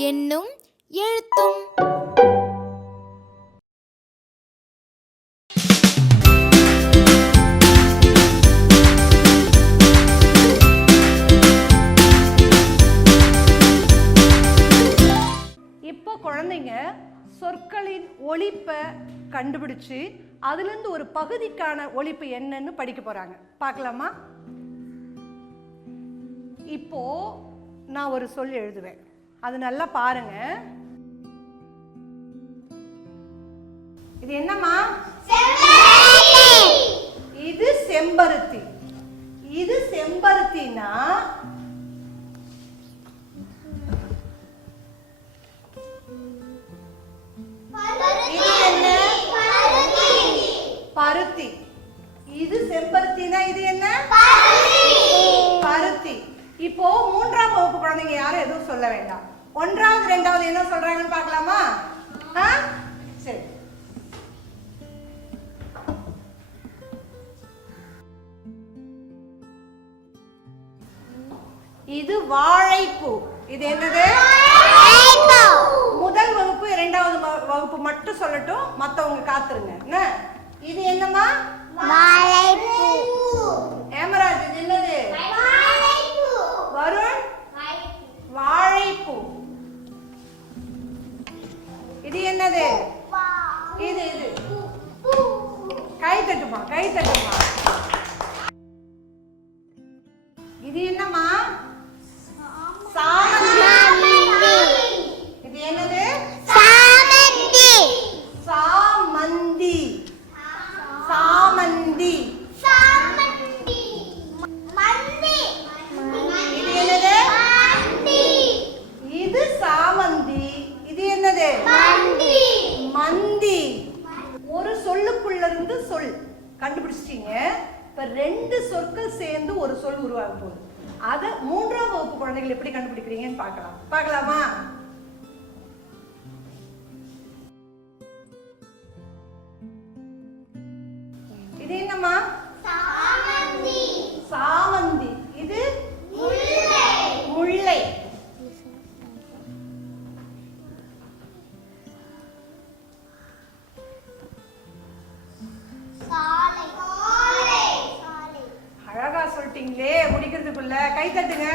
என்னும் எழுத்தும். சொற்களின் ஒலிப்பை கண்டுபிடிச்சு அதுலேருந்து ஒரு பகுதிக்கான ஒலிப்பு என்னன்னு படிக்க போறாங்க. பார்க்கலாமா? இப்போ நான் ஒரு சொல் எழுதுவேன். அது நல்லா பாருங்க. இது என்னம்மா? இது செம்பருத்தி. இது செம்பருத்தினா சொல்ல வேண்டாம். ஒன்றாவது ரெண்டாவது என்ன சொல்றாங்கன்னு பார்க்கலாமா? சரி. இது வாழைப்பூ. இது என்னது? முதல் வகுப்பு இரண்டாவது வகுப்பு மட்டும் சொல்லட்டும் மத்தவங்க காத்துருங்க. என்ன? இது என்னமா இது இது. கை தட்டுமா கை தட்டுமா இது என்னம்மா சாமந்தி இது என்னது சாமந்தி சாமந்தி இது என்னது இது சாமந்தி இது என்னது மந்தி ஒரு இருந்து சொல். கண்டுபிடிச்சிட்டீங்க. இப்போ ரெண்டு சொற்கள் சேர்ந்து ஒரு சொல் உருவாக போகுது. அதை மூன்றாம் வகுப்பு குழந்தைகள் எப்படி கண்டுபிடிக்கிறீங்கன்னு பார்க்கலாம். பார்க்கலாமா? இது என்னம்மா? முடிக்கிறதுக்குள்ள கை தட்டுங்க.